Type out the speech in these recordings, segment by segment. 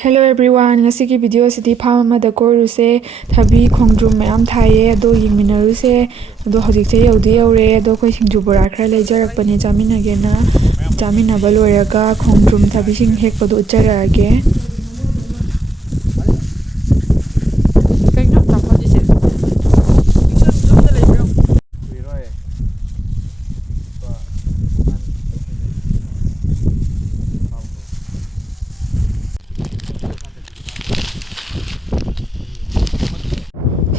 Hello everyone, ngasi ki video sidi farm amada koiruse thabi khongdrum mayam thaye ado yingminaruse ado hojikse yaudi yaure ado koi singju bora khara leijarakpani jaminage na jaminaba loiraga khongdrum thabi sing hekpadu utjarage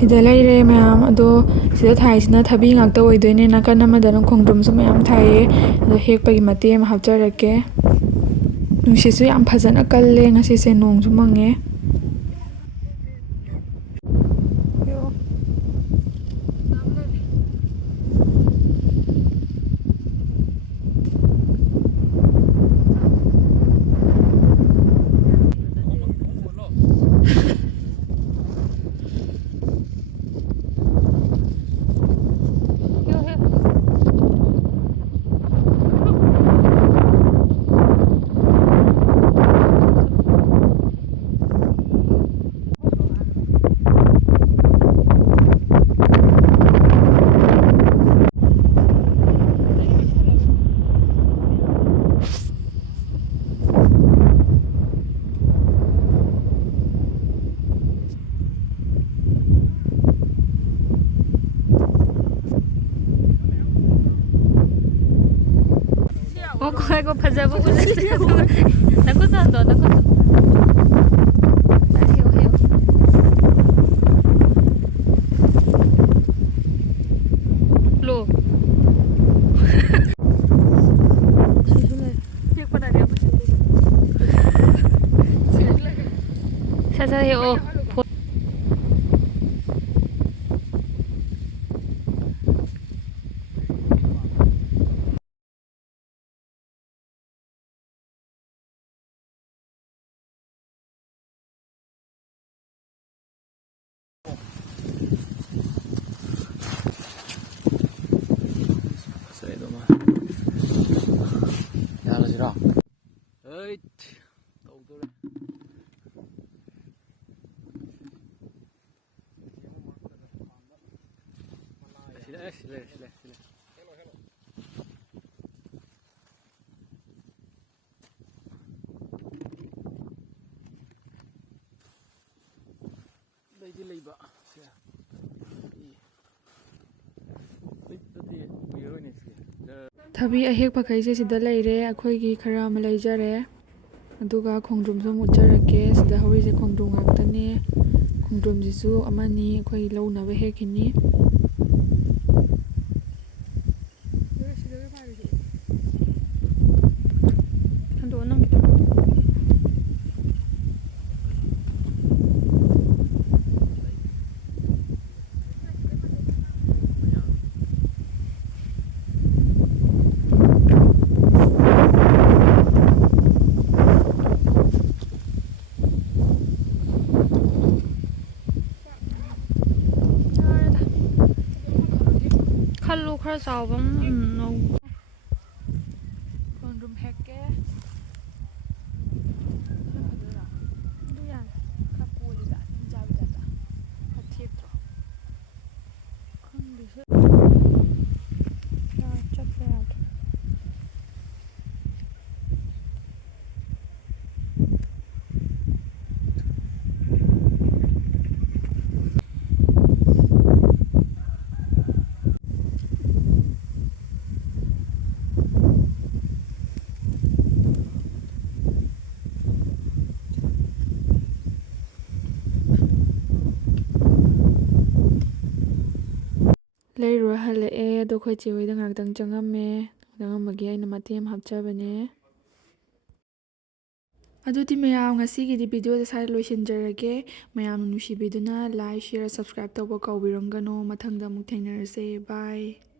sida leire mayam ado sida thaisina thabi ngakta oidoine nakan amadana khongdrum su mayam thaye ado hekpagi mate ma hapjarake nungsisu yam phajana kalle ngasi se nong su mange 이거 파자고 웃으세요. 나것도 안 돼, 나것도. 해요. 로. 사사해요. thabi ahek pakhaise sida leire akhoi khara ama leijare aduga khongdrum su mutjarake sida horise khongdrum ngaktane khongdrum jisu amani akhoi launaba hekini 칼로 칼 싸우면 너무 khongdrum hekke duyan kakolida jabidata khathekro khondise ya chapyat leiro hale ado khoi che hoida ngakdang changame dangam aina matem hapchabane adudi mayam ngasigi di video da sai loisinjarage mayam nusibiduna like share subscribe tawba kawbirangano mathangda muk thengnarase bye